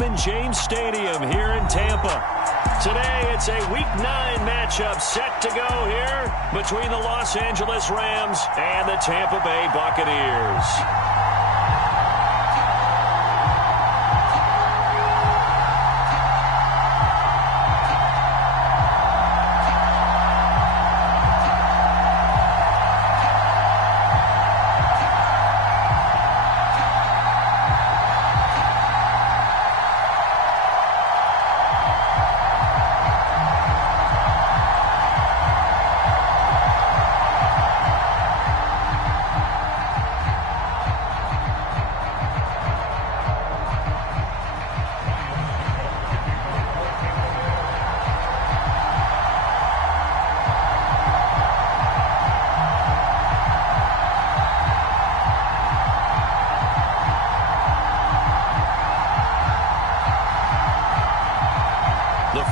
Raymond James Stadium here in Tampa. Today, it's a Week 9 matchup set to go here between the Los Angeles Rams and the Tampa Bay Buccaneers.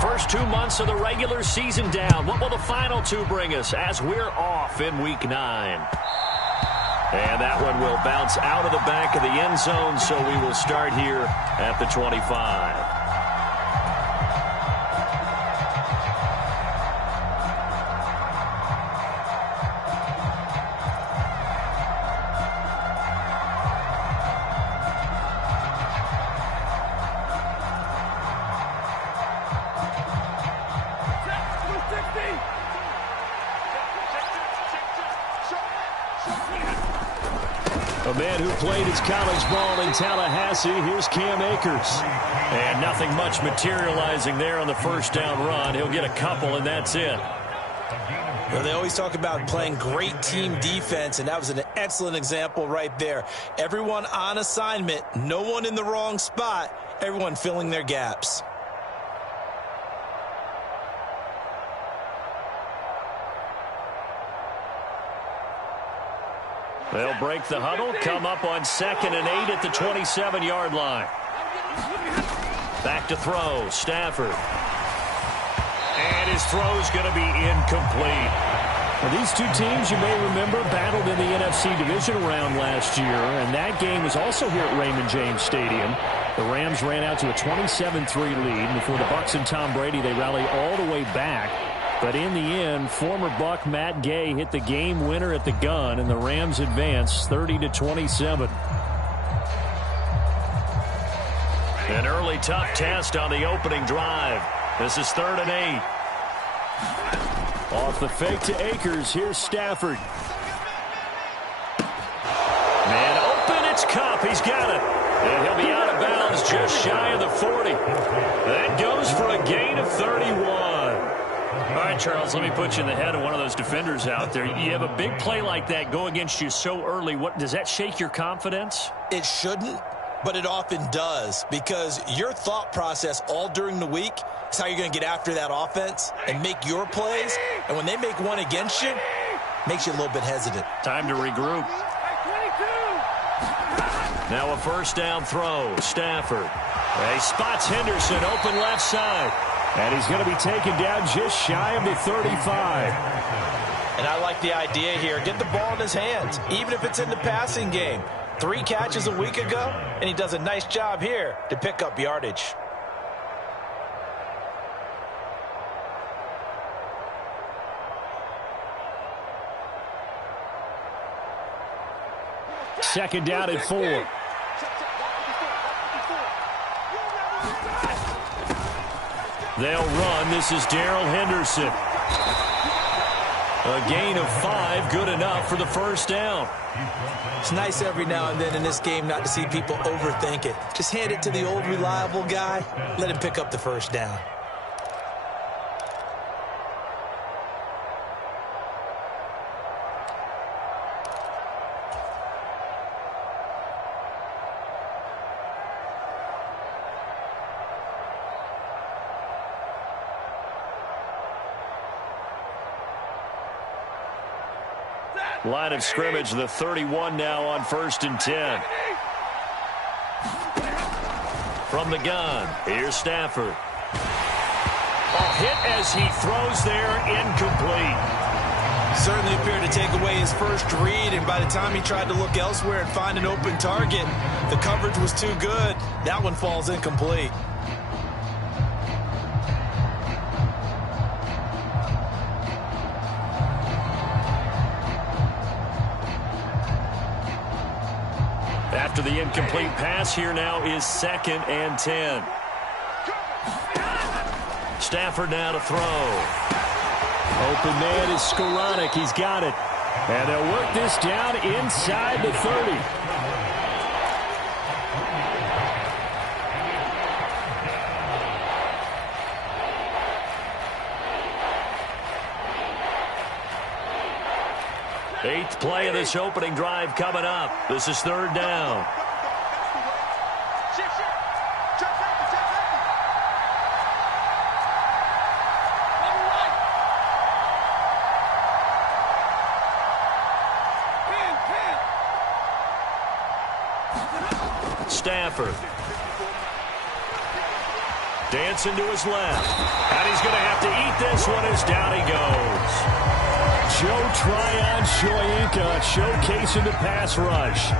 First 2 months of the regular season down. What will the final two bring us as we're off in Week 9? And that one will bounce out of the back of the end zone, so we will start here at the 25. A man who played his college ball in Tallahassee, here's Cam Akers. And nothing much materializing there on the first down run. He'll get a couple, and that's it. Well, they always talk about playing great team defense, and that was an excellent example right there. Everyone on assignment, no one in the wrong spot, everyone filling their gaps. They'll break the huddle, come up on 2nd and 8 at the 27-yard line. Back to throw, Stafford. And his throw's going to be incomplete. Well, these two teams, you may remember, battled in the NFC Division round last year, and that game was also here at Raymond James Stadium. The Rams ran out to a 27-3 lead. Before the Bucs and Tom Brady, they rally all the way back. But in the end, former Buck Matt Gay hit the game winner at the gun, and the Rams advance 30-27. An early tough test on the opening drive. This is 3rd and 8. Off the fake to Akers. Here's Stafford. Man open, it's Kupp. He's got it. And he'll be out of bounds just shy of the 40. That goes for a gain of 31. All right, Charles, let me put you in the head of one of those defenders out there. You have a big play like that go against you so early. What does that shake your confidence? It shouldn't, but it often does, because your thought process all during the week is how you're going to get after that offense and make your plays. And when they make one against you, it makes you a little bit hesitant. Time to regroup. Now a first down throw. Stafford. He spots Henderson open left side. And he's going to be taken down just shy of the 35. And I like the idea here. Get the ball in his hands, even if it's in the passing game. 3 catches a week ago, and he does a nice job here to pick up yardage. Second down and 4. They'll run. This is Darrell Henderson. A gain of 5, good enough for the first down. It's nice every now and then in this game not to see people overthink it. Just hand it to the old reliable guy. Let him pick up the first down. Line of scrimmage, the 31 now on 1st and 10. From the gun, here's Stafford. A hit as he throws there, incomplete. Certainly appeared to take away his first read, and by the time he tried to look elsewhere and find an open target, the coverage was too good. That one falls incomplete. After the incomplete pass, here now is 2nd and 10. Stafford now to throw. Open man is Skoranek. He's got it. And they'll work this down inside the 30. Eighth play of this opening drive coming up. This is 3rd down. Stafford. Dancing to his left. And he's going to have to eat this one as down he goes. Joe Tryon-Shoyinka showcasing the pass rush.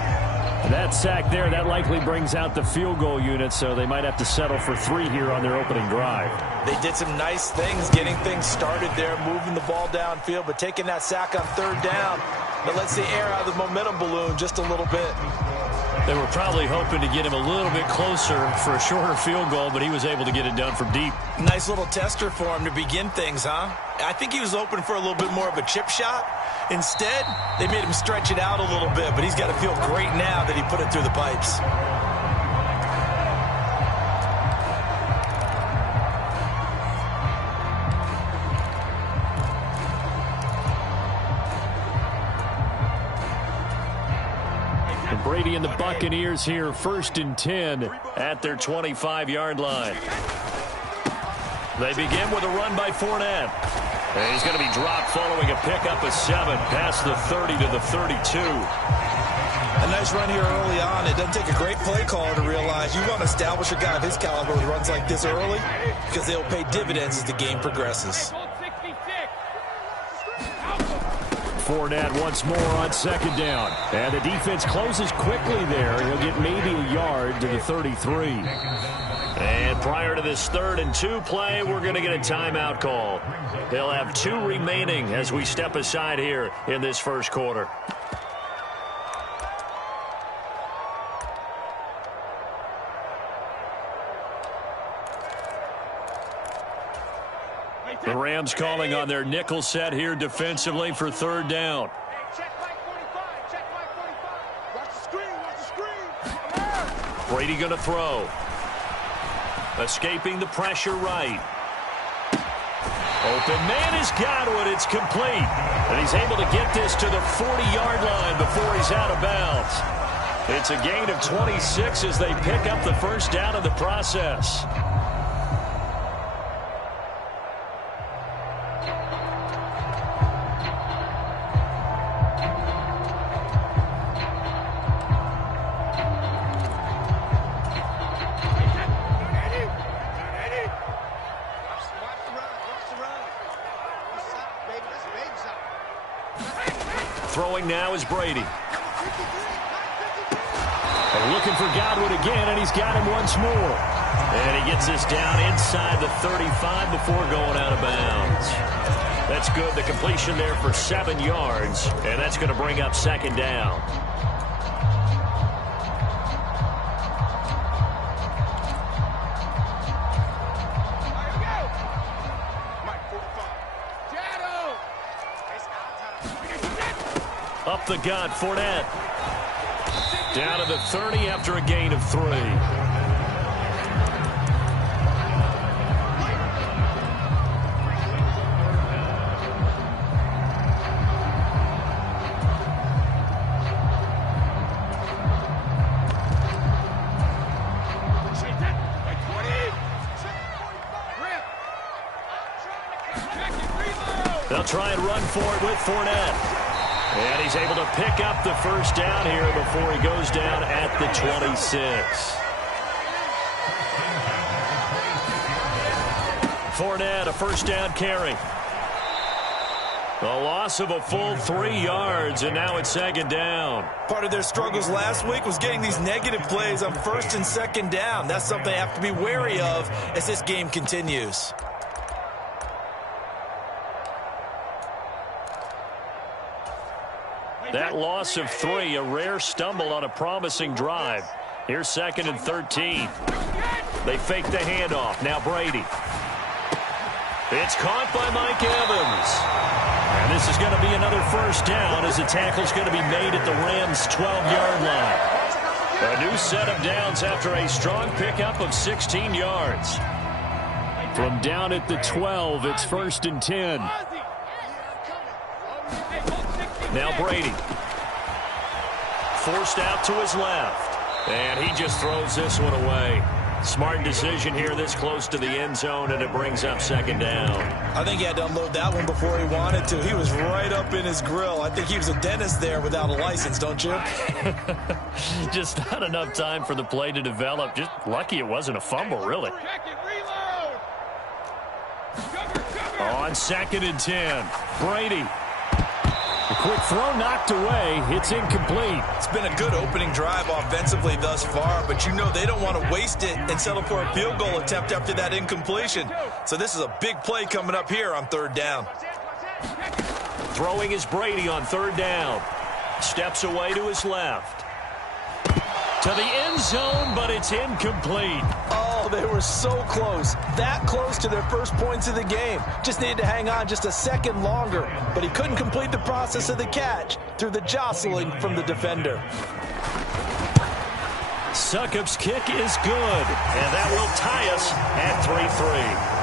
And that sack there, that likely brings out the field goal unit, so they might have to settle for 3 here on their opening drive. They did some nice things getting things started there, moving the ball downfield, but taking that sack on 3rd down, that lets the air out of the momentum balloon just a little bit. They were probably hoping to get him a little bit closer for a shorter field goal, but he was able to get it done from deep. Nice little tester for him to begin things, huh? I think he was open for a little bit more of a chip shot. Instead, they made him stretch it out a little bit, but he's got to feel great now that he put it through the pipes. Brady and the Buccaneers here, 1st and 10 at their 25-yard line. They begin with a run by Fournette. And he's going to be dropped following a pickup of 7 past the 30 to the 32. A nice run here early on. It doesn't take a great play caller to realize you want to establish a guy of his caliber who runs like this early because they'll pay dividends as the game progresses. Fournette once more on 2nd down. And the defense closes quickly there. He'll get maybe a yard to the 33. And prior to this 3rd and 2 play, we're going to get a timeout call. They'll have 2 remaining as we step aside here in this 1st quarter. The Rams calling on their nickel set here defensively for 3rd down. Brady going to throw. Escaping the pressure right. Open man has got it. It's complete. And he's able to get this to the 40-yard line before he's out of bounds. It's a gain of 26 as they pick up the 1st down in the process. Throwing now is Brady. And looking for Godwin again, and he's got him once more. And he gets this down inside the 35 before going out of bounds. That's good. The completion there for 7 yards, and that's going to bring up 2nd down. Up the gut, Fournette. Down to the 30 after a gain of 3. They'll try and run for it with Fournette. And he's able to pick up the 1st down here before he goes down at the 26. Fournette, a 1st down carry. A loss of a full 3 yards, and now it's second down. Part of their struggles last week was getting these negative plays on first and second down. That's something they have to be wary of as this game continues. That loss of 3, a rare stumble on a promising drive. Here's second and 13. They fake the handoff. Now Brady. It's caught by Mike Evans. And this is going to be another first down as the tackle's going to be made at the Rams' 12-yard line. A new set of downs after a strong pickup of 16 yards. From down at the 12, it's first and 10. Now Brady. Forced out to his left. And he just throws this one away. Smart decision here this close to the end zone, and it brings up second down. I think he had to unload that one before he wanted to. He was right up in his grill. I think he was a dentist there without a license, don't you? Just not enough time for the play to develop. Just lucky it wasn't a fumble, really. On second and 10, Brady. A quick throw knocked away. It's incomplete. It's been a good opening drive offensively thus far, but you know they don't want to waste it and settle for a field goal attempt after that incompletion. So this is a big play coming up here on third down. Throwing is Brady on third down. Steps away to his left. To the end zone, but it's incomplete. Oh, they were so close. That close to their first points of the game. Just needed to hang on just a second longer. But he couldn't complete the process of the catch through the jostling from the defender. Succop's kick is good. And that will tie us at 3-3.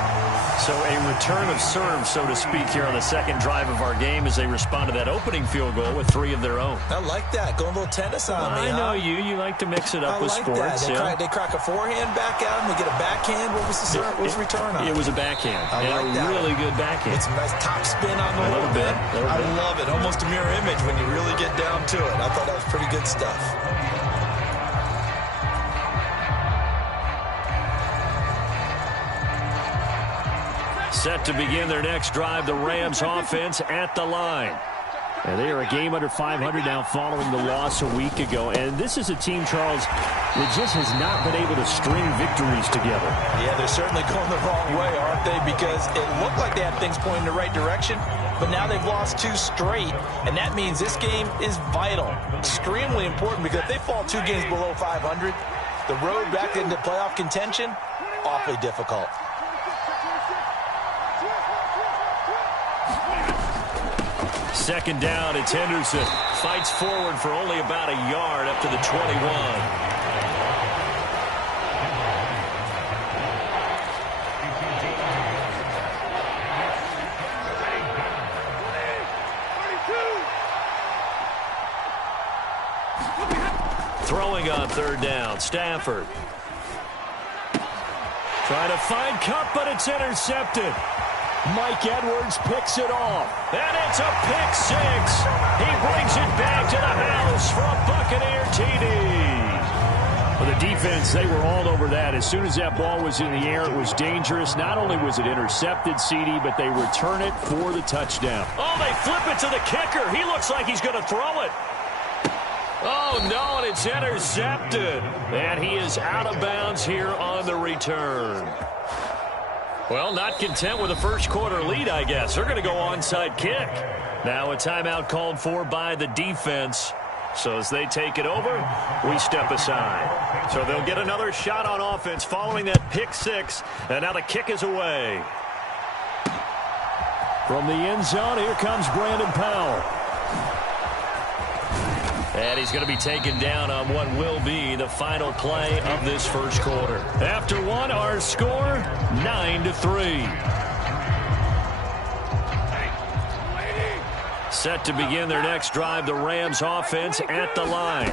So a return of serve, so to speak, here on the second drive of our game as they respond to that opening field goal with 3 of their own. I like that. Going a little tennis on me, I know you. You like to mix it up with sports. They crack a forehand back out and they get a backhand. What was the return on? It was a backhand. I like that. Really good backhand. It's a nice top spin on the little bit. I love it. Almost a mirror image when you really get down to it. I thought that was pretty good stuff. Set to begin their next drive, the Rams offense at the line. And they are a game under 500 now following the loss a week ago. And this is a team, Charles, that just has not been able to string victories together. Yeah, they're certainly going the wrong way, aren't they? Because it looked like they had things pointing in the right direction, but now they've lost 2 straight. And that means this game is vital, extremely important, because if they fall 2 games below 500, the road back into playoff contention, awfully difficult. Second down, it's Henderson. Fights forward for only about a yard up to the 21. Throwing on third down, Stafford. Trying to find Kupp, but it's intercepted. Mike Edwards picks it off. And it's a pick 6. He brings it back to the house for a Buccaneer TD. For the defense, they were all over that. As soon as that ball was in the air, it was dangerous. Not only was it intercepted, CD, but they return it for the touchdown. Oh, they flip it to the kicker. He looks like he's going to throw it. Oh, no, and it's intercepted. And he is out of bounds here on the return. Well, not content with a first quarter lead, I guess. They're going to go onside kick. Now a timeout called for by the defense. So as they take it over, we step aside. So they'll get another shot on offense following that pick 6. And now the kick is away. From the end zone, here comes Brandon Powell. And he's going to be taken down on what will be the final play of this first quarter. After one, our score, 9-3. Set to begin their next drive, the Rams offense at the line.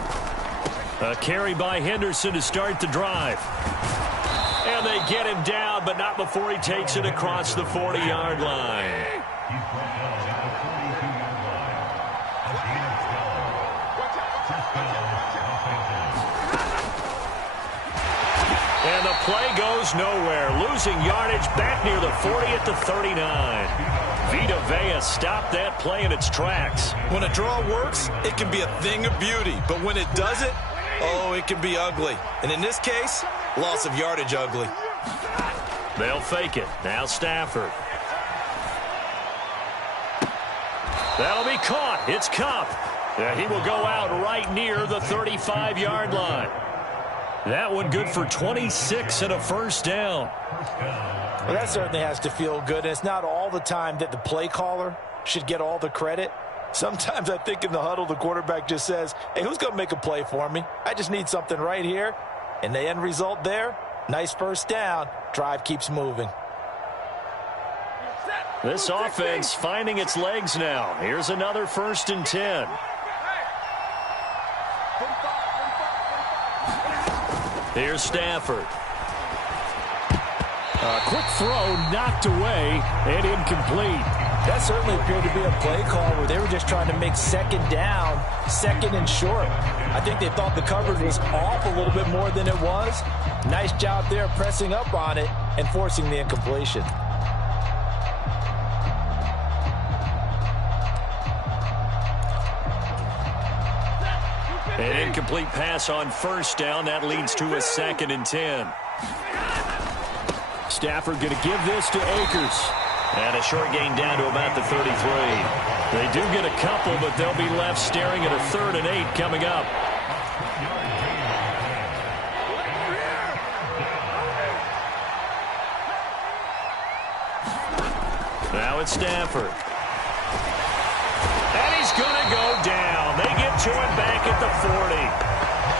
A carry by Henderson to start the drive. And they get him down, but not before he takes it across the 40-yard line. And the play goes nowhere. Losing yardage back near the 40 at the 39. Vita Vea stopped that play in its tracks. When a draw works, it can be a thing of beauty. But when it doesn't, oh, it can be ugly. And in this case, loss of yardage ugly. They'll fake it. Now Stafford. That'll be caught. It's Kupp. Yeah, he will go out right near the 35-yard line. That one good for 26 and a first down. Well, that certainly has to feel good. And it's not all the time that the play caller should get all the credit. Sometimes I think in the huddle, the quarterback just says, hey, who's going to make a play for me? I just need something right here. And the end result there, nice first down. Drive keeps moving. This offense finding its legs now. Here's another 1st and 10. Here's Stafford. Quick throw knocked away and incomplete. That certainly appeared to be a play call where they were just trying to make second down, second and short. I think they thought the coverage was off a little bit more than it was. Nice job there pressing up on it and forcing the incompletion. An incomplete pass on first down. That leads to a 2nd and 10. Stafford going to give this to Akers. And a short gain down to about the 33. They do get a couple, but they'll be left staring at a 3rd and 8 coming up. Now it's Stafford. And he's going to go down. They get to him back at the 40.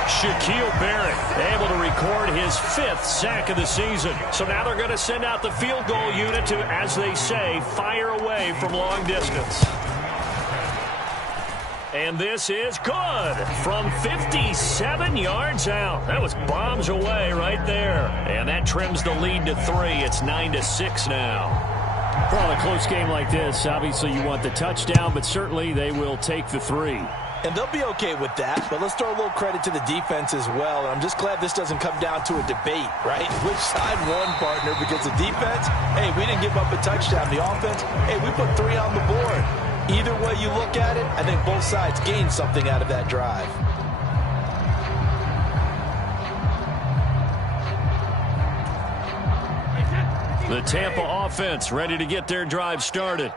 Shaquille Barrett able to record his 5th sack of the season. So now they're going to send out the field goal unit to, as they say, fire away from long distance. And this is good from 57 yards out. That was bombs away right there. And that trims the lead to 3. It's 9-6 now. Well, in a close game like this, obviously you want the touchdown, but certainly they will take the 3. And they'll be okay with that, but let's throw a little credit to the defense as well. I'm just glad this doesn't come down to a debate, right? Which side won, partner? Because the defense, hey, we didn't give up a touchdown. The offense, hey, we put 3 on the board. Either way you look at it, I think both sides gained something out of that drive. The Tampa offense ready to get their drive started.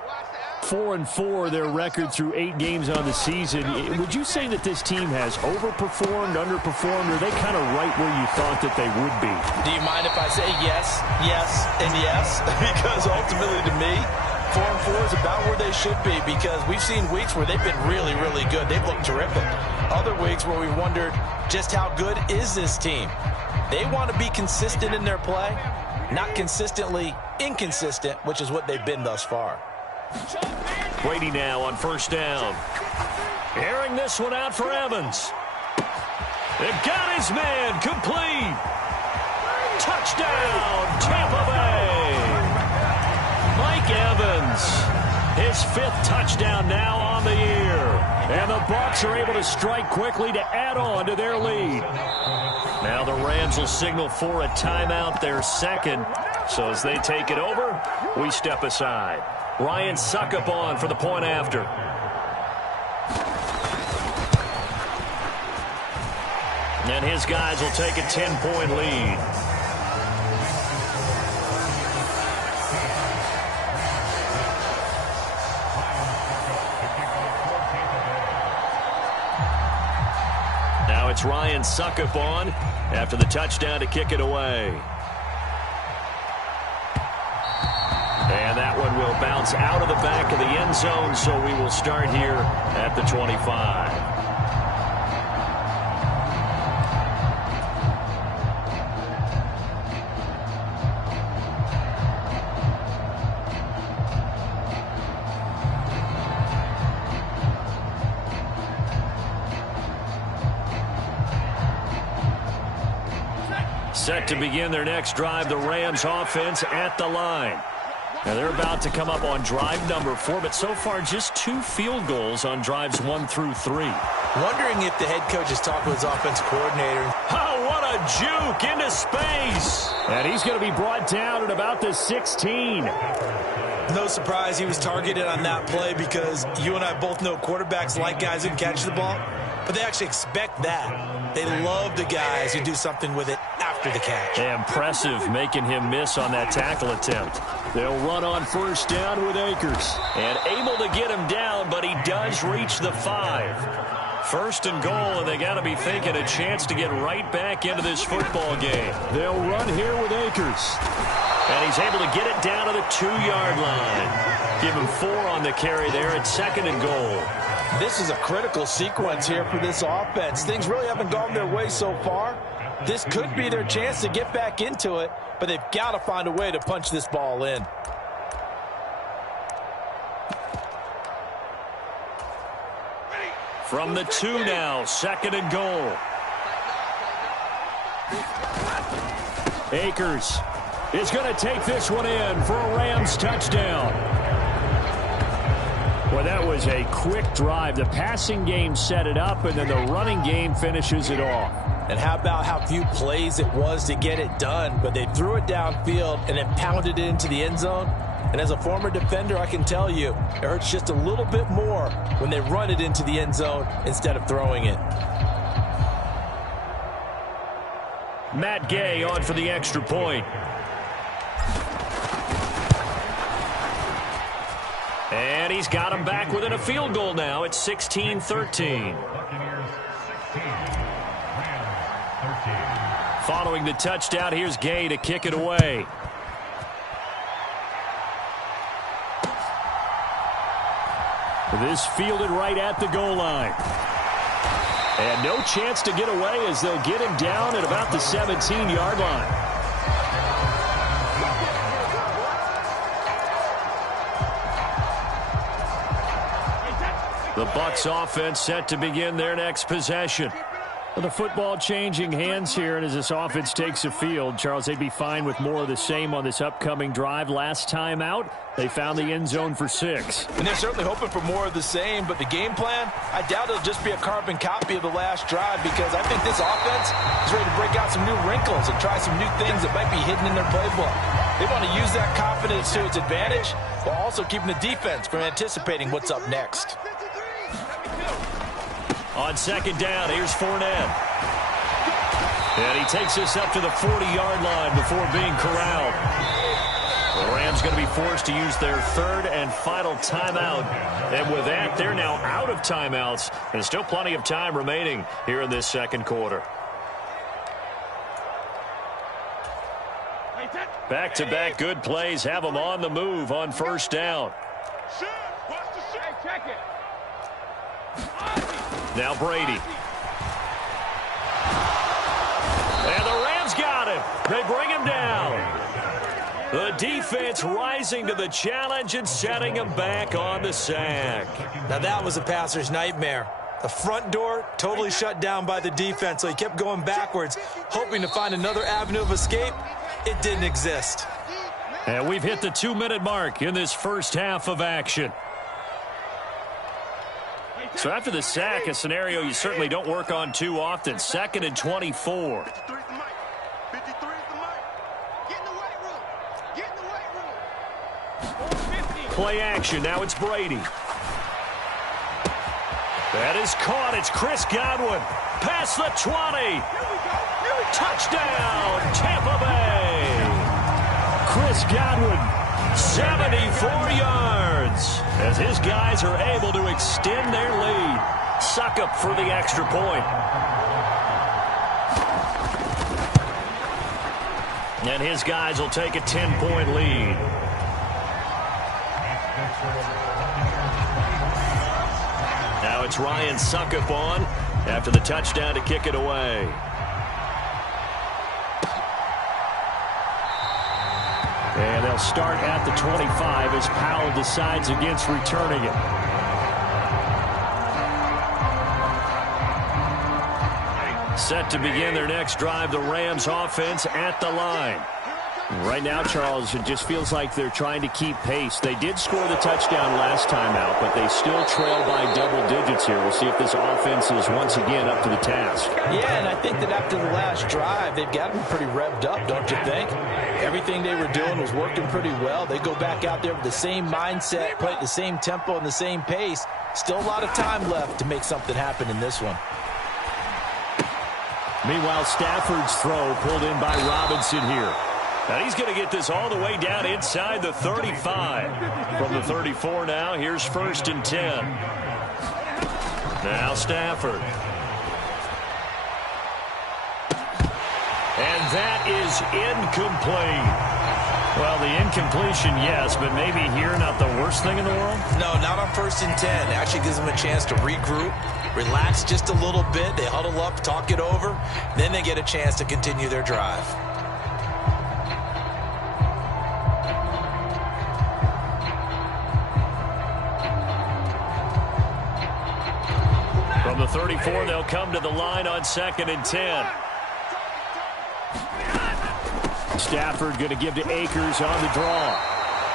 4-4 their record through 8 games on the season. Would you say that this team has overperformed, underperformed, or are they kind of right where you thought that they would be? Do you mind if I say yes, yes, and yes? Because ultimately to me, 4-4 is about where they should be, because we've seen weeks where they've been really, really good. They've looked terrific. Other weeks where we wondered just how good is this team. They want to be consistent in their play, not consistently inconsistent, which is what they've been thus far. Brady now on first down. Airing this one out for Evans. They got his man complete. Touchdown, Tampa Bay. Mike Evans, his 5th touchdown now on the year. And the Bucs are able to strike quickly to add on to their lead. Now the Rams will signal for a timeout, their 2nd. So as they take it over, we step aside. Ryan Suckup on for the point after. And his guys will take a 10-point lead. Now it's Ryan Suckup on after the touchdown to kick it away. And that one will bounce out of the back of the end zone, so we will start here at the 25. Set to begin their next drive, the Rams offense at the line. Now they're about to come up on drive number 4, but so far just 2 field goals on drives 1 through 3. Wondering if the head coach is talking with his offensive coordinator. Oh, what a juke into space. And he's going to be brought down at about the 16. No surprise he was targeted on that play because you and I both know quarterbacks like guys who can catch the ball, but they actually expect that. They love the guys who do something with it after the catch. Impressive making him miss on that tackle attempt. They'll run on first down with Akers. And able to get him down, but he does reach the 5. First and goal, and they got to be thinking a chance to get right back into this football game. They'll run here with Akers. And he's able to get it down to the 2-yard line. Give him 4 on the carry there at second and goal. This is a critical sequence here for this offense. Things really haven't gone their way so far. This could be their chance to get back into it, but they've got to find a way to punch this ball in. From the 2 now, second and goal. Akers is going to take this one in for a Rams touchdown. Well, that was a quick drive. The passing game set it up, and then the running game finishes it off. And how about how few plays it was to get it done, but they threw it downfield and then pounded it into the end zone. And as a former defender, I can tell you, it hurts just a little bit more when they run it into the end zone instead of throwing it. Matt Gay on for the extra point. And he's got him back within a field goal now. It's 16-13. Following the touchdown, here's Gay to kick it away. This fielded right at the goal line. And no chance to get away as they'll get him down at about the 17-yard line. The Bucs offense set to begin their next possession. The football changing hands here, and as this offense takes the field, Charles, they'd be fine with more of the same on this upcoming drive. Last time out, they found the end zone for 6. And they're certainly hoping for more of the same, but the game plan, I doubt it'll just be a carbon copy of the last drive because I think this offense is ready to break out some new wrinkles and try some new things that might be hidden in their playbook. They want to use that confidence to its advantage while also keeping the defense from anticipating what's up next. On second down, here's Fournette. And he takes this up to the 40-yard line before being corralled. The Rams going to be forced to use their third and final timeout. And with that, they're now out of timeouts. And still plenty of time remaining here in this second quarter. Back-to-back good plays have them on the move on first down. Now Brady. And the Rams got him. They bring him down. The defense rising to the challenge and setting him back on the sack. Now that was a passer's nightmare. The front door totally shut down by the defense, so he kept going backwards, hoping to find another avenue of escape. It didn't exist. And we've hit the 2-minute mark in this first half of action. So after the sack, a scenario you certainly don't work on too often. 2nd and 24. Play action. Now it's Brady. That is caught. It's Chris Godwin. Past the 20. Touchdown, Tampa Bay. Chris Godwin. 74 yards as his guys are able to extend their lead. Suckup for the extra point. And his guys will take a 10-point lead. Now it's Ryan Suckup on after the touchdown to kick it away. And they'll start at the 25 as Powell decides against returning it. Set to begin their next drive, the Rams offense at the line. Right now, Charles, it just feels like they're trying to keep pace. They did score the touchdown last time out, but they still trail by double digits here. We'll see if this offense is once again up to the task. Yeah, and I think that after the last drive, they've got to be pretty revved up, don't you think? Everything they were doing was working pretty well. They go back out there with the same mindset, play at the same tempo and the same pace. Still a lot of time left to make something happen in this one. Meanwhile, Stafford's throw pulled in by Robinson here. And he's going to get this all the way down inside the 35. From the 34 now, here's 1st and 10. Now Stafford. And that is incomplete. Well, the incompletion, yes, but maybe here not the worst thing in the world? No, not on 1st and 10. It actually gives them a chance to regroup, relax just a little bit. They huddle up, talk it over. Then they get a chance to continue their drive. From the 34, they'll come to the line on 2nd and 10. Stafford going to give to Akers on the draw.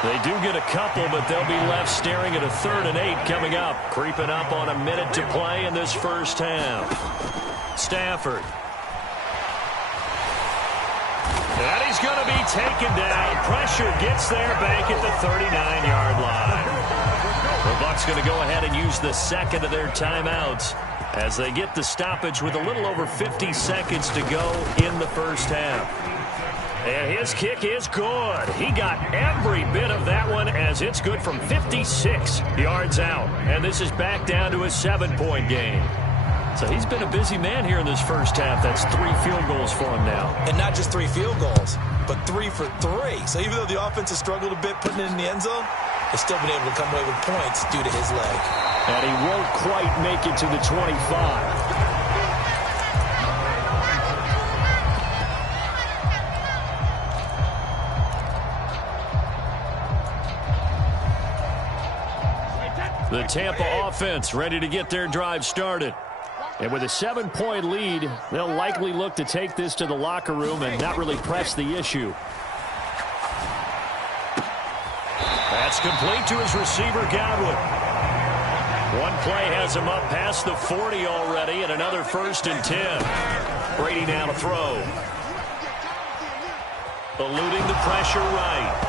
They do get a couple, but they'll be left staring at a 3rd and 8 coming up. Creeping up on a minute to play in this first half. Stafford. And he's going to be taken down. Pressure gets there back at the 39-yard line. The Bucs going to go ahead and use the second of their timeouts as they get the stoppage with a little over 50 seconds to go in the first half. And his kick is good. He got every bit of that one as it's good from 56 yards out. And this is back down to a 7-point game. So he's been a busy man here in this first half. That's 3 field goals for him now. And not just 3 field goals, but 3 for 3. So even though the offense has struggled a bit putting it in the end zone, they've still been able to come away with points due to his leg. And he won't quite make it to the 25. The Tampa offense ready to get their drive started. And with a 7-point lead, they'll likely look to take this to the locker room and not really press the issue. That's complete to his receiver, Godwin. One play has him up past the 40 already, and another 1st and 10. Brady now to throw. Eluding the pressure right.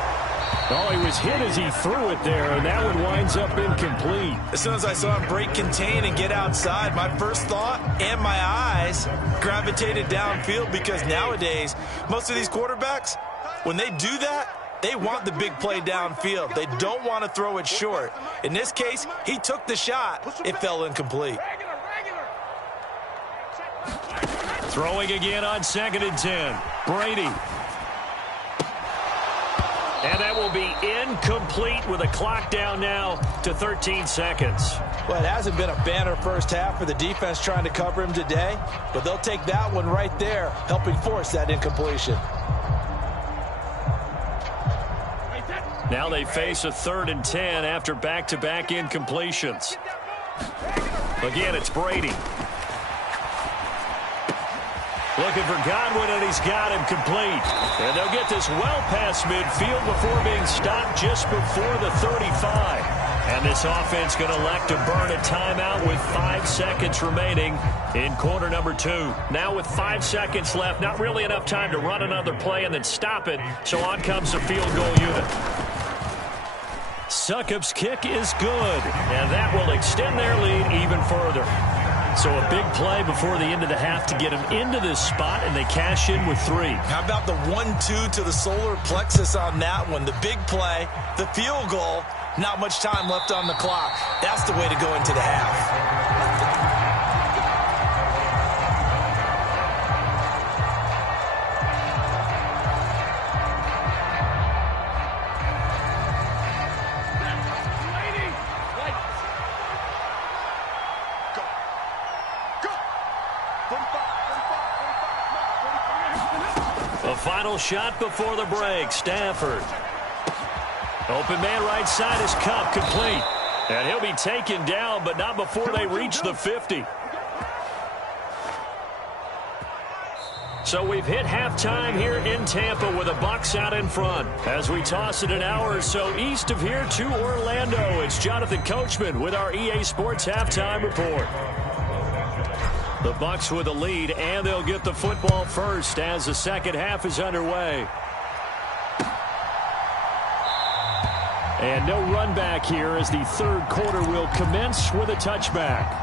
Oh, he was hit as he threw it there, and that one winds up incomplete. As soon as I saw him break contain and get outside, my first thought and my eyes gravitated downfield, because nowadays, most of these quarterbacks, when they do that, they want the big play downfield. They don't want to throw it short. In this case, he took the shot. It fell incomplete. Throwing again on 2nd and 10. Brady. And that will be incomplete with a clock down now to 13 seconds. Well, it hasn't been a banner first half for the defense trying to cover him today, but they'll take that one right there, helping force that incompletion. Now they face a 3rd and 10 after back-to-back incompletions. Again, it's Brady. Looking for Godwin, and he's got him complete. And they'll get this well past midfield before being stopped just before the 35. And this offense going to elect to burn a timeout with 5 seconds remaining in quarter number 2. Now with 5 seconds left, not really enough time to run another play and then stop it. So on comes the field goal unit. Succop's kick is good, and that will extend their lead even further. So a big play before the end of the half to get them into this spot, and they cash in with 3. How about the 1-2 to the solar plexus on that one? The big play, the field goal, not much time left on the clock. That's the way to go into the half. The final shot before the break. Stafford. Open man right side is Cup, complete. And he'll be taken down, but not before they reach the 50. So we've hit halftime here in Tampa with the Bucs out in front. As we toss it an hour or so east of here to Orlando, it's Jonathan Coachman with our EA Sports Halftime Report. The Bucs with the lead, and they'll get the football first as the second half is underway. And no run back here as the third quarter will commence with a touchback.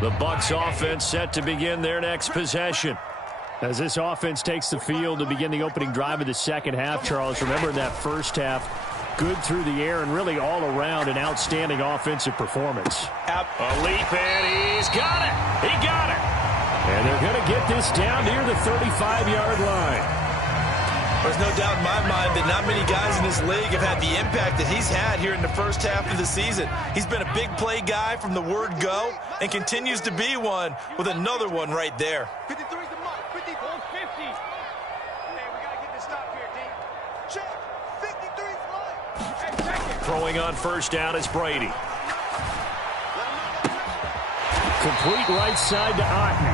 The Bucs offense set to begin their next possession. As this offense takes the field to begin the opening drive of the second half, Charles, remember in that first half, good through the air and really all around an outstanding offensive performance. A leap, and he's got it. He got it. And they're going to get this down near the 35-yard line. There's no doubt in my mind that not many guys in this league have had the impact that he's had here in the first half of the season. He's been a big play guy from the word go and continues to be one with another one right there. 53 is the mark. 50, 50. Hey, we got to get this stop here, D. Check. 53 is mine. Hey, check it. Throwing on first down is Brady. Complete right side to Otten.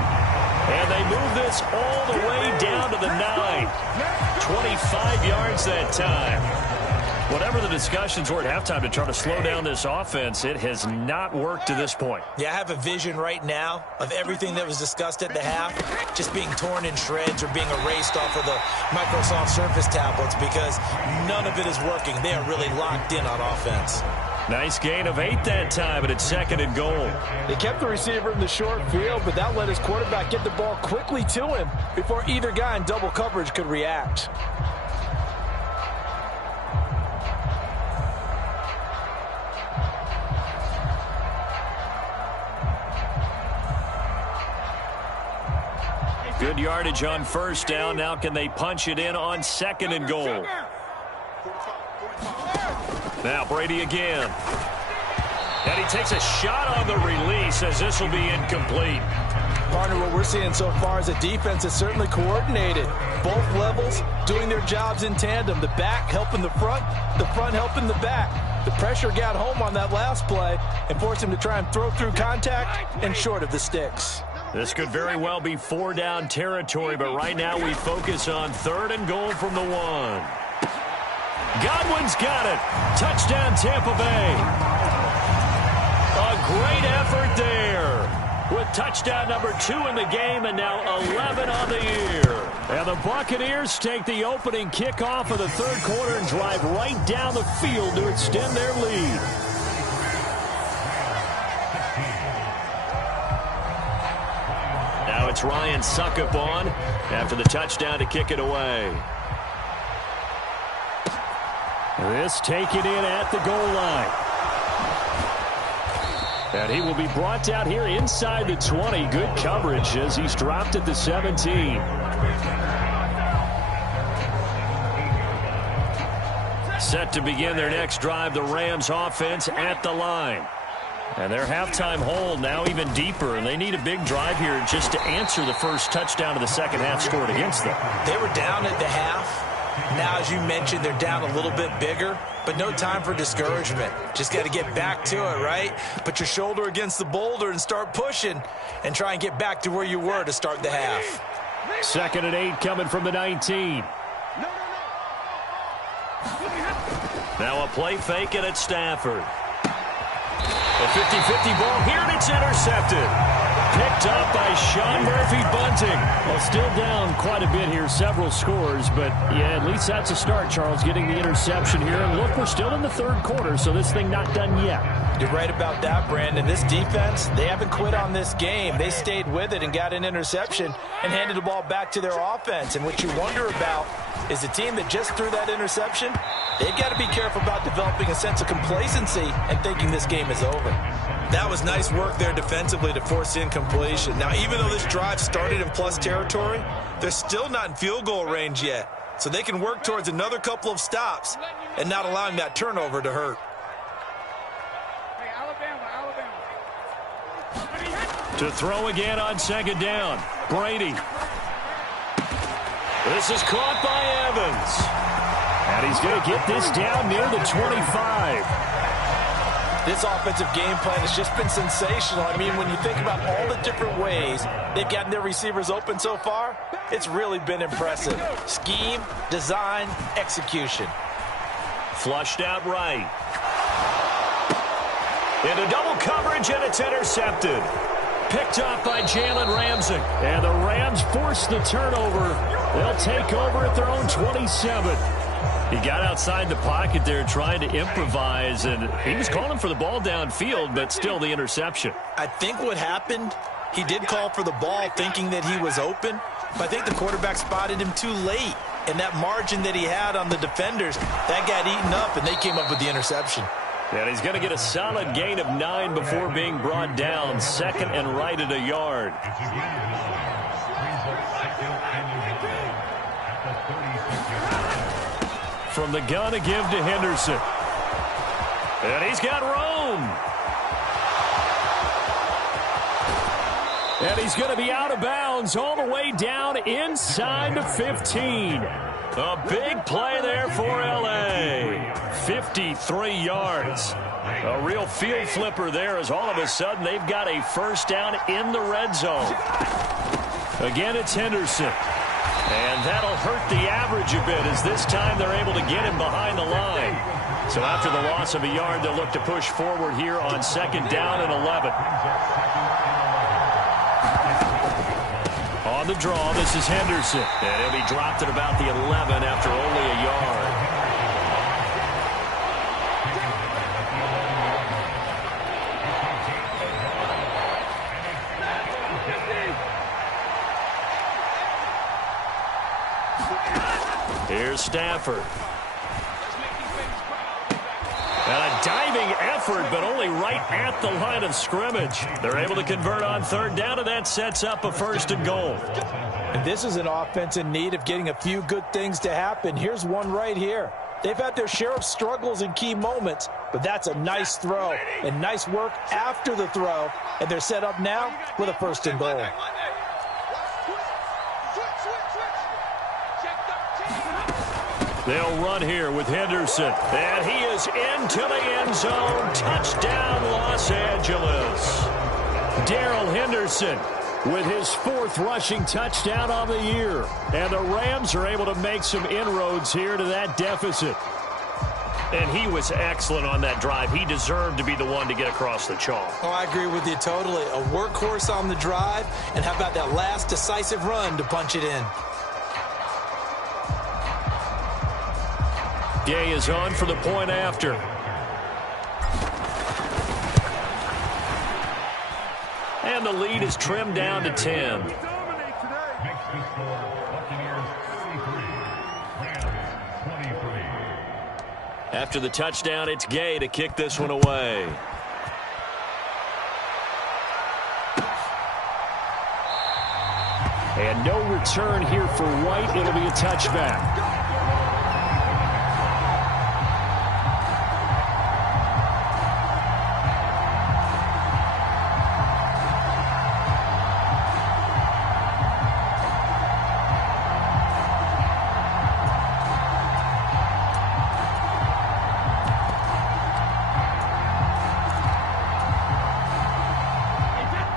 And they move this all the way down to the 9. 25 yards that time. Whatever the discussions were at halftime to try to slow down this offense, it has not worked to this point. Yeah, I have a vision right now of everything that was discussed at the half just being torn in shreds or being erased off of the Microsoft Surface tablets because none of it is working. They are really locked in on offense. Nice gain of 8 that time, but it's second and goal. They kept the receiver in the short field, but that let his quarterback get the ball quickly to him before either guy in double coverage could react. Good yardage on first down. Now can they punch it in on second and goal? Now Brady again. And he takes a shot on the release as this will be incomplete. Partner, what we're seeing so far is a defense that's certainly coordinated. Both levels doing their jobs in tandem. The back helping the front helping the back. The pressure got home on that last play and forced him to try and throw through contact and short of the sticks. This could very well be 4-down territory, but right now we focus on third and goal from the 1. Godwin's got it. Touchdown, Tampa Bay. A great effort there with touchdown number 2 in the game and now 11 on the year. And the Buccaneers take the opening kickoff of the third quarter and drive right down the field to extend their lead. Now it's Ryan Suckup on after the touchdown to kick it away. This taken in at the goal line. And he will be brought down here inside the 20. Good coverage as he's dropped at the 17. Set to begin their next drive, the Rams offense at the line. And their halftime hold now even deeper, and they need a big drive here just to answer the first touchdown of the second half scored against them. They were down at the half. Now, as you mentioned, they're down a little bit bigger, but no time for discouragement. Just got to get back to it, right? Put your shoulder against the boulder and start pushing and try and get back to where you were to start the half. Second and 8 coming from the 19. Now a play fake, and it's Stafford. A 50-50 ball here, and it's intercepted. Picked up by Sean Murphy-Bunting. Well, still down quite a bit here, several scores, but yeah, at least that's a start, Charles, getting the interception here. And look, we're still in the third quarter, so this thing not done yet. You're right about that, Brandon. This defense, they haven't quit on this game. They stayed with it and got an interception and handed the ball back to their offense. And what you wonder about is the team that just threw that interception, they've got to be careful about developing a sense of complacency and thinking this game is over. That was nice work there defensively to force incompletion. Now, even though this drive started in plus territory, they're still not in field goal range yet. So they can work towards another couple of stops and not allowing that turnover to hurt. Hey, Alabama. To throw again on second down. Brady. This is caught by Evans. And he's going to get this down near the 25. This offensive game plan has just been sensational. I mean, when you think about all the different ways they've gotten their receivers open so far, it's really been impressive. Scheme, design, execution. Flushed out right. Into double coverage, and it's intercepted. Picked off by Jalen Ramsey. And the Rams force the turnover. They'll take over at their own 27. He got outside the pocket there trying to improvise, and he was calling for the ball downfield, but still the interception. I think what happened, he did call for the ball thinking that he was open, but I think the quarterback spotted him too late. And that margin that he had on the defenders, that got eaten up, and they came up with the interception. And he's going to get a solid gain of 9 before being brought down. Second and right at a yard. From the gun to give to Henderson. And he's got room. And he's going to be out of bounds all the way down inside the 15. A big play there for L.A. 53 yards. A real field flipper there as all of a sudden they've got a first down in the red zone. Again, it's Henderson. And that'll hurt the average a bit as this time they're able to get him behind the line. So after the loss of a yard, they'll look to push forward here on second down and 11. On the draw, this is Henderson. And he'll be dropped at about the 11 after only a yard. Here's Stafford. And a diving effort, but only right at the line of scrimmage. They're able to convert on third down, and that sets up a first and goal. And this is an offense in need of getting a few good things to happen. Here's one right here. They've had their share of struggles in key moments, but that's a nice throw and nice work after the throw. And they're set up now with a first and goal. They'll run here with Henderson. And he is into the end zone. Touchdown, Los Angeles. Darrell Henderson with his 4th rushing touchdown on the year. And the Rams are able to make some inroads here to that deficit. And he was excellent on that drive. He deserved to be the one to get across the chalk. Oh, I agree with you totally. A workhorse on the drive, and how about that last decisive run to punch it in? Gay is on for the point after. And the lead is trimmed down to 10. After the touchdown, it's Gay to kick this one away. And no return here for White. It'll be a touchback.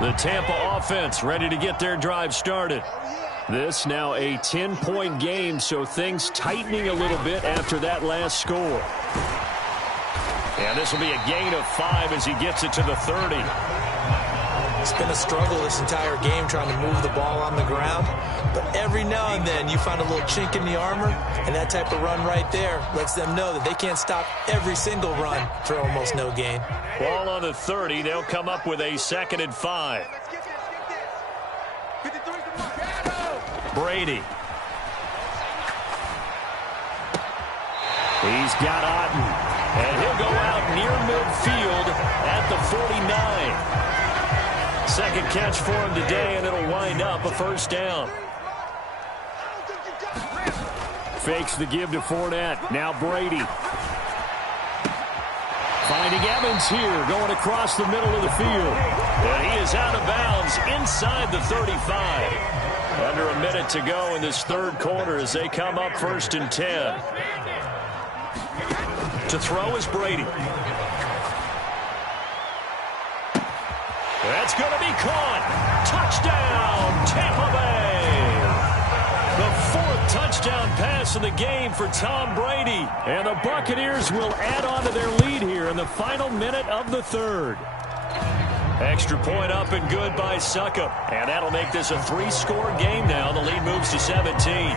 The Tampa offense ready to get their drive started. This now a 10-point game, so things tightening a little bit after that last score. And this will be a gain of 5 as he gets it to the 30. It's been a struggle this entire game trying to move the ball on the ground. But every now and then you find a little chink in the armor, and that type of run right there lets them know that they can't stop every single run for almost no gain. Ball on the 30. They'll come up with a 2nd and 5. Brady. He's got Otten. And he'll go out near midfield at the 49. Second catch for him today, and it'll wind up a first down. Fakes the give to Fournette. Now Brady. Finding Evans here, going across the middle of the field. And he is out of bounds inside the 35. Under a minute to go in this third quarter as they come up 1st and 10. To throw is Brady. That's going to be caught. Touchdown, Tampa Bay. The 4th touchdown pass of the game for Tom Brady. And the Buccaneers will add on to their lead here in the final minute of the third. Extra point up and good by Succop. And that'll make this a 3-score game now. The lead moves to 17.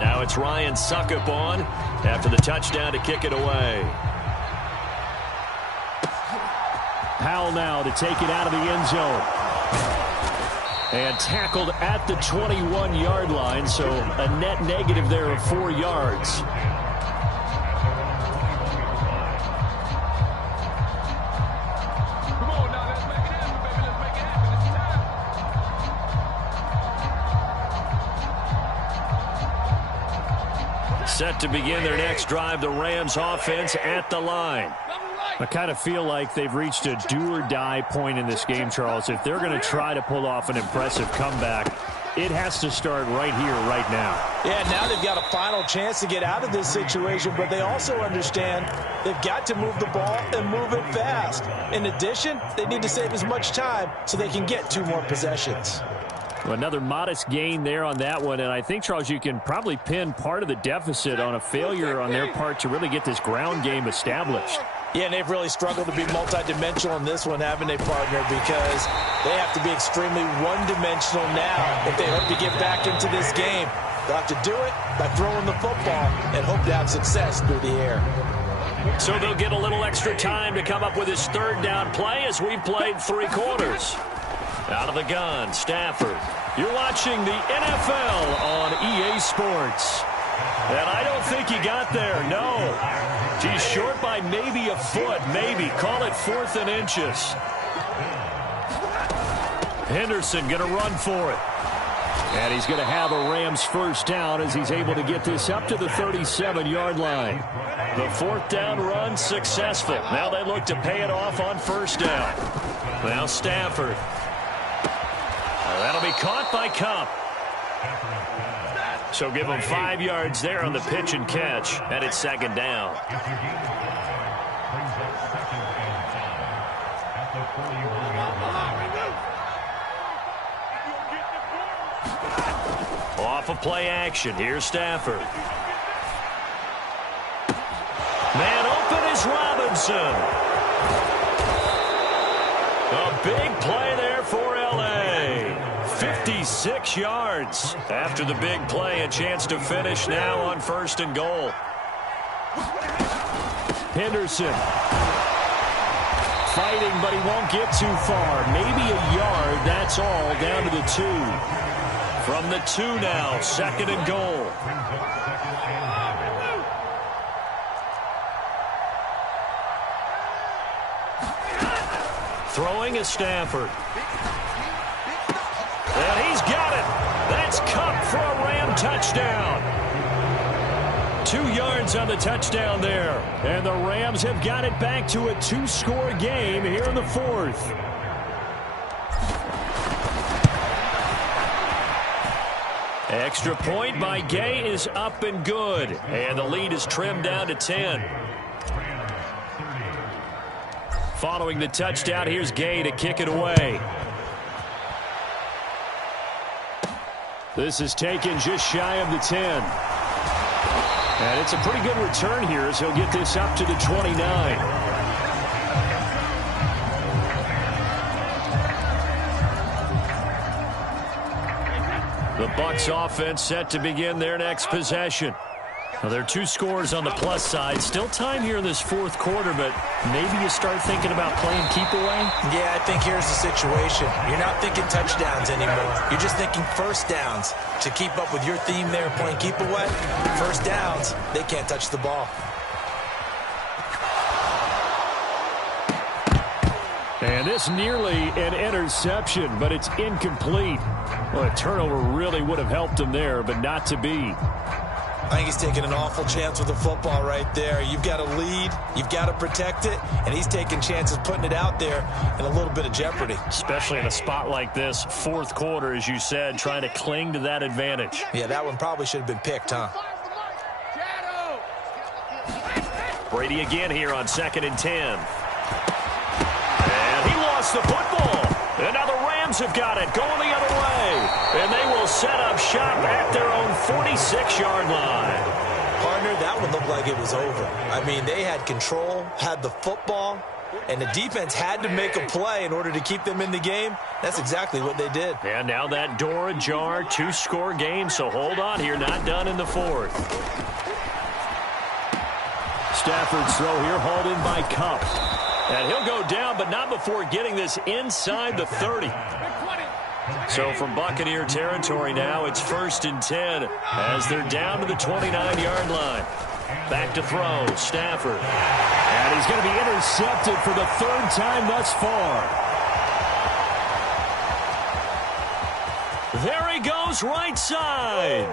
Now it's Ryan Succop on after the touchdown to kick it away. Powell now to take it out of the end zone. And tackled at the 21-yard line, so a net negative there of 4 yards. Come on now, let's make it happen, baby. Let's make it happen. It's time. Set to begin their next drive, the Rams offense at the line. I kind of feel like they've reached a do-or-die point in this game, Charles. If they're going to try to pull off an impressive comeback, it has to start right here, right now. Yeah, now they've got a final chance to get out of this situation, but they also understand they've got to move the ball and move it fast. In addition, they need to save as much time so they can get 2 more possessions. Well, another modest gain there on that one, and I think, Charles, you can probably pin part of the deficit on a failure on their part to really get this ground game established. Yeah, and they've really struggled to be multidimensional in this one, haven't they, partner? Because they have to be extremely one-dimensional now if they hope to get back into this game. They'll have to do it by throwing the football and hope to have success through the air. So they'll get a little extra time to come up with his 3rd down play as we've played 3 quarters. Out of the gun, Stafford. You're watching the NFL on EA Sports. And I don't think he got there, no. He's short by maybe a foot, maybe. Call it 4th and inches. Henderson going to run for it. And he's going to have a Rams 1st down as he's able to get this up to the 37-yard line. The 4th down run successful. Now they look to pay it off on 1st down. Now Stafford. That'll be caught by Kupp. So give them 5 yards there on the pitch and catch. And it's 2nd down. Off of play action. Here's Stafford. Man open is Robinson. A big play there for L.A. 56 yards. After the big play, a chance to finish now on 1st and goal. Henderson. Fighting, but he won't get too far. Maybe a yard, that's all, down to the 2. From the 2 now, 2nd and goal. Throwing is Stafford. And he's got it. That's Kupp for a Ram touchdown. 2 yards on the touchdown there. And the Rams have got it back to a 2-score game here in the 4th. Extra point by Gay is up and good. And the lead is trimmed down to 10. Following the touchdown, here's Gay to kick it away. This is taken just shy of the 10. And it's a pretty good return here as he'll get this up to the 29. The Bucs offense set to begin their next possession. Well, there are 2 scores on the plus side. Still time here in this 4th quarter, but maybe you start thinking about playing keep away? Yeah, I think here's the situation. You're not thinking touchdowns anymore. You're just thinking 1st downs. To keep up with your theme there, playing keep away, 1st downs, they can't touch the ball. And this nearly an interception, but it's incomplete. Well, a turnover really would have helped him there, but not to be. I think he's taking an awful chance with the football right there. You've got to lead, you've got to protect it, and he's taking chances putting it out there in a little bit of jeopardy. Especially in a spot like this, fourth quarter, as you said, trying to cling to that advantage. Yeah, that one probably should have been picked, huh? Brady again here on 2nd and 10. And he lost the football. And now the Rams have got it, going the other way. And they will set up shop at their own 46-yard line. Partner, that one looked like it was over. I mean, they had control, had the football, and the defense had to make a play in order to keep them in the game. That's exactly what they did. And now that door ajar, 2-score game, so hold on here, not done in the fourth. Stafford's throw here hauled in by Cup. And he'll go down, but not before getting this inside the 30. So from Buccaneer territory now, it's 1st and 10 as they're down to the 29-yard line. Back to throw, Stafford. And he's going to be intercepted for the 3rd time thus far. There he goes, right side.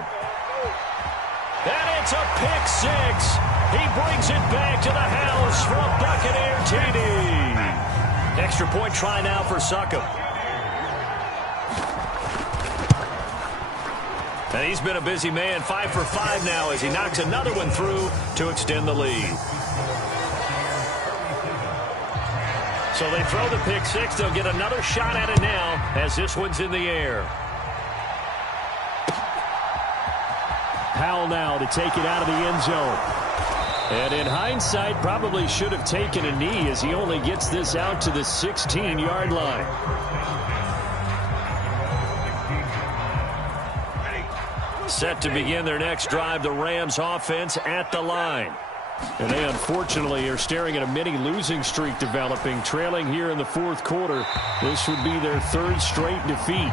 And it's a pick six. He brings it back to the house for a Buccaneer TD. Extra point try now for Succop. And he's been a busy man, 5 for 5 now as he knocks another one through to extend the lead. So they throw the pick six. They'll get another shot at it now as this one's in the air. Powell now to take it out of the end zone. And in hindsight, probably should have taken a knee as he only gets this out to the 16-yard line. Set to begin their next drive, the Rams offense at the line. And they unfortunately are staring at a mini losing streak developing, trailing here in the fourth quarter. This would be their 3rd straight defeat.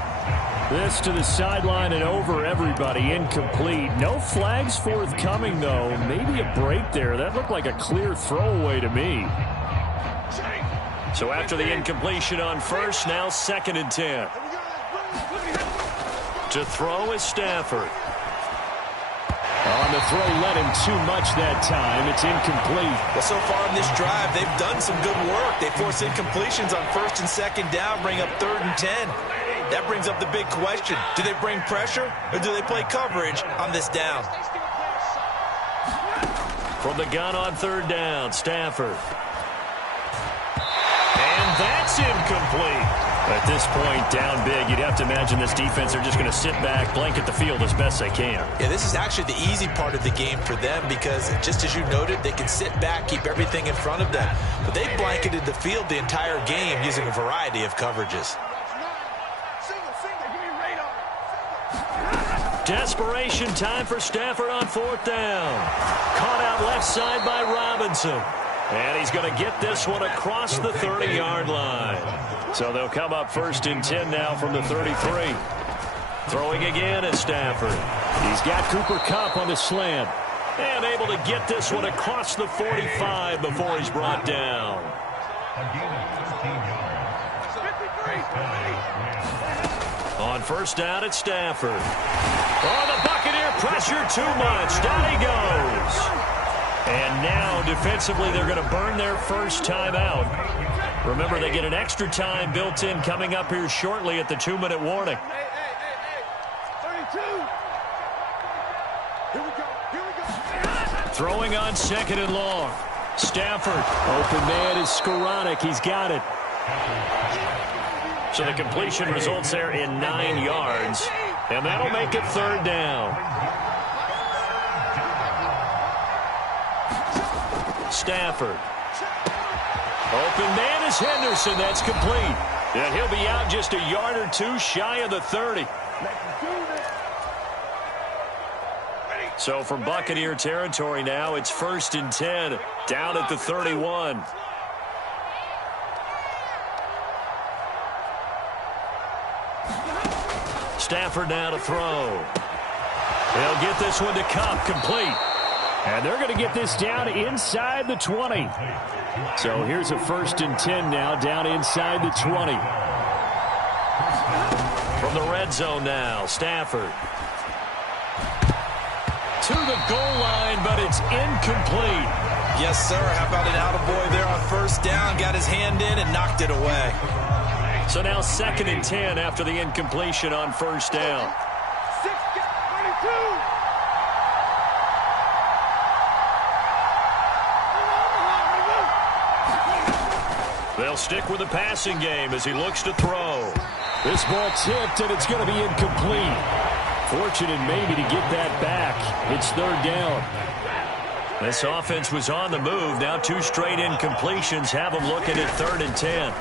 This to the sideline and over everybody, incomplete. No flags forthcoming, though. Maybe a break there. That looked like a clear throwaway to me. So after the incompletion on first, now 2nd and 10. To throw is Stafford. On the throw, let him too much that time. It's incomplete. Well, so far in this drive, they've done some good work. They force incompletions on 1st and 2nd down, bring up 3rd and 10. That brings up the big question. Do they bring pressure or do they play coverage on this down? From the gun on 3rd down, Stafford. And that's incomplete. At this point, down big, you'd have to imagine this defense are just going to sit back, blanket the field as best they can. Yeah, this is actually the easy part of the game for them because, just as you noted, they can sit back, keep everything in front of them. But they blanketed the field the entire game using a variety of coverages. Desperation time for Stafford on 4th down. Caught out left side by Robinson. And he's going to get this one across the 30-yard line. So they'll come up 1st and 10 now from the 33. Throwing again is Stafford. He's got Cooper Kupp on the slant. And able to get this one across the 45 before he's brought down. On 1st down, it's Stafford. Oh, the Buccaneer pressure too much. Down he goes. And now, defensively, they're going to burn their first time out. Remember, they get an extra time built in coming up here shortly at the 2-minute warning. Hey, 32. Here we go. Throwing on 2nd and long. Stafford. Open man is Skoranek. He's got it. So the completion results there in 9 yards. And that'll make it 3rd down. Stafford. Open man is Henderson. That's complete. And he'll be out just a yard or two shy of the 30. So from Buccaneer territory now, it's 1st and 10, down at the 31. Stafford now to throw. They'll get this one to Kupp, complete. And they're going to get this down inside the 20. So here's a 1st and 10 now, down inside the 20. From the red zone now, Stafford. To the goal line, but it's incomplete. Yes, sir. How about an attaboy there on 1st down? Got his hand in and knocked it away. So now 2nd and 10 after the incompletion on 1st down. 22. They'll stick with the passing game as he looks to throw. This ball tipped, and it's going to be incomplete. Fortunate maybe to get that back. It's 3rd down. This offense was on the move. Now 2 straight incompletions have them looking at 3rd and 10.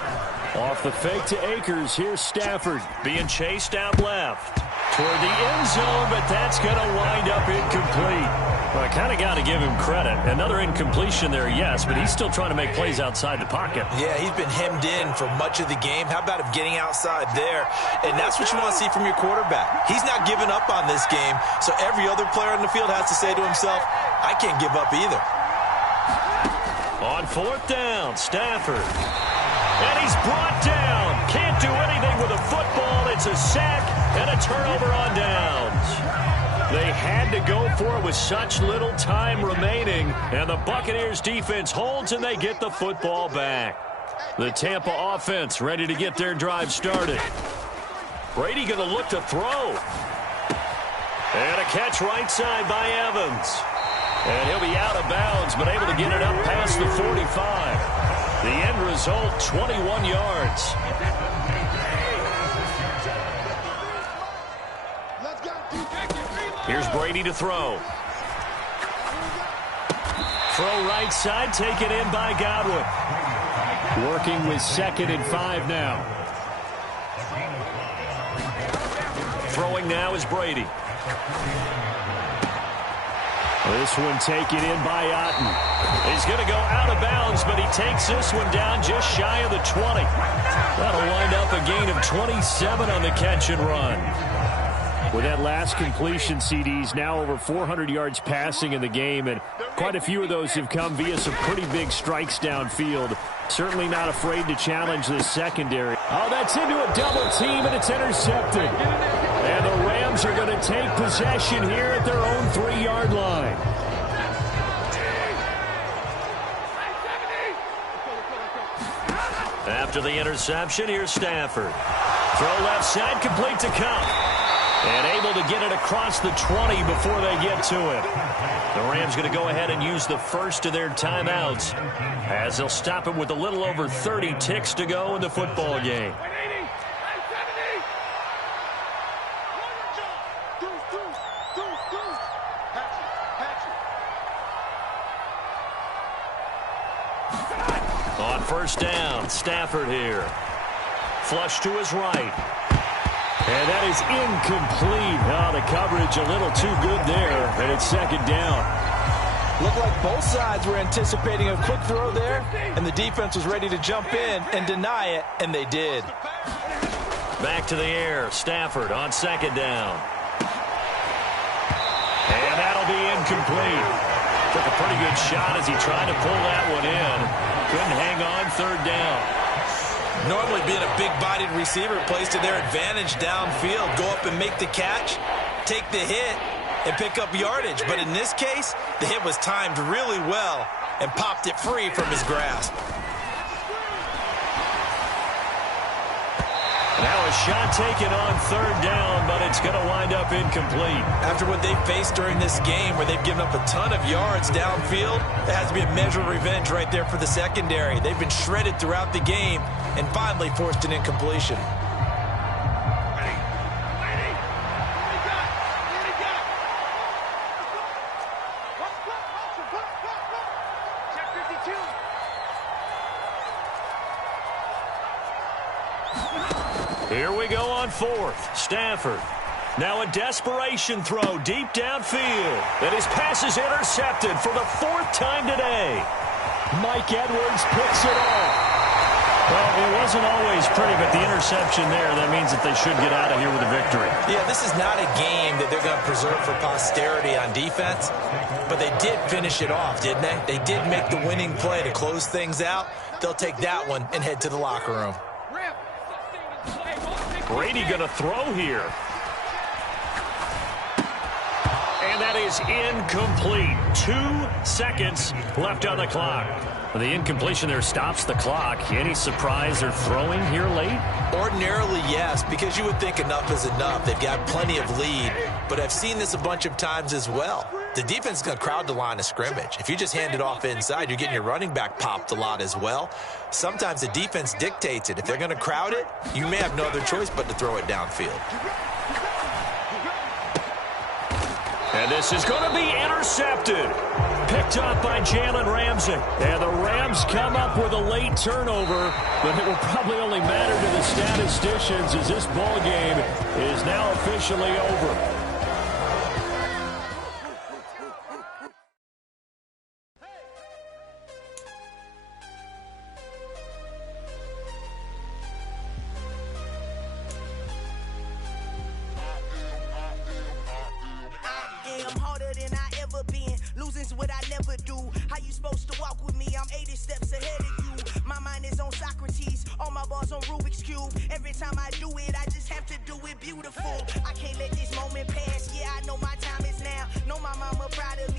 Off the fake to Akers. Here's Stafford. Being chased out left. Toward the end zone, but that's going to wind up incomplete. Well, I kind of got to give him credit. Another incompletion there, yes, but he's still trying to make plays outside the pocket. Yeah, he's been hemmed in for much of the game. How about him getting outside there? And that's what you want to see from your quarterback. He's not giving up on this game, so every other player on the field has to say to himself, I can't give up either. On 4th down, Stafford. And he's brought down. Can't do anything with a football. It's a sack and a turnover on downs. They had to go for it with such little time remaining. And the Buccaneers defense holds and they get the football back. The Tampa offense ready to get their drive started. Brady going to look to throw. And a catch right side by Evans. And he'll be out of bounds, but able to get it up past the 45. The end result, 21 yards. Here's Brady to throw. Throw right side, taken in by Godwin. Working with 2nd and 5 now. Throwing now is Brady. This one taken in by Otten. He's going to go out of bounds, but he takes this one down just shy of the 20. That'll wind up a gain of 27 on the catch and run. With that last completion, CD's now over 400 yards passing in the game, and quite a few of those have come via some pretty big strikes downfield. Certainly not afraid to challenge the secondary. Oh, that's into a double team, and it's intercepted. And the Rams are going to take possession here at their own 3-yard line. After the interception, here's Stafford. Throw left side, complete to Cup. And able to get it across the 20 before they get to it. The Rams going to go ahead and use the first of their timeouts as they'll stop it with a little over 30 ticks to go in the football game. On 1st down, Stafford here. Flush to his right. And that is incomplete. Oh, the coverage a little too good there, and it's 2nd down. Looked like both sides were anticipating a quick throw there, and the defense was ready to jump in and deny it, and they did. Back to the air, Stafford on 2nd down. And that'll be incomplete. Took a pretty good shot as he tried to pull that one in. Couldn't hang on 3rd down. Normally being a big-bodied receiver plays to their advantage downfield. Go up and make the catch, take the hit, and pick up yardage. But in this case, the hit was timed really well and popped it free from his grasp. Now a shot taken on 3rd down, but it's going to wind up incomplete. After what they've faced during this game where they've given up a ton of yards downfield, there has to be a measure of revenge right there for the secondary. They've been shredded throughout the game and finally forced an incompletion. Here we go on 4th. Stafford. Now a desperation throw deep downfield. And his pass is intercepted for the 4th time today. Mike Edwards picks it off. Well, it wasn't always pretty, but the interception there, that means that they should get out of here with a victory. Yeah, this is not a game that they're going to preserve for posterity on defense, but they did finish it off, didn't they? They did make the winning play to close things out. They'll take that one and head to the locker room. Brady going to throw here. And that is incomplete. 2 seconds left on the clock. The incompletion there stops the clock. Any surprise they're throwing here late? Ordinarily, yes, because you would think enough is enough. They've got plenty of lead, but I've seen this a bunch of times as well. The defense is going to crowd the line of scrimmage. If you just hand it off inside, you're getting your running back popped a lot as well. Sometimes the defense dictates it. If they're going to crowd it, you may have no other choice but to throw it downfield. And this is going to be intercepted. Picked up by Jalen Ramsey. And the Rams come up with a late turnover, but it will probably only matter to the statisticians as this ball game is now officially over. What I never do. How you supposed to walk with me? I'm 80 steps ahead of you. My mind is on Socrates, all my bars on Rubik's Cube. Every time I do it, I just have to do it beautiful. I can't let this moment pass. Yeah, I know my time is now. Know my mama proud of me.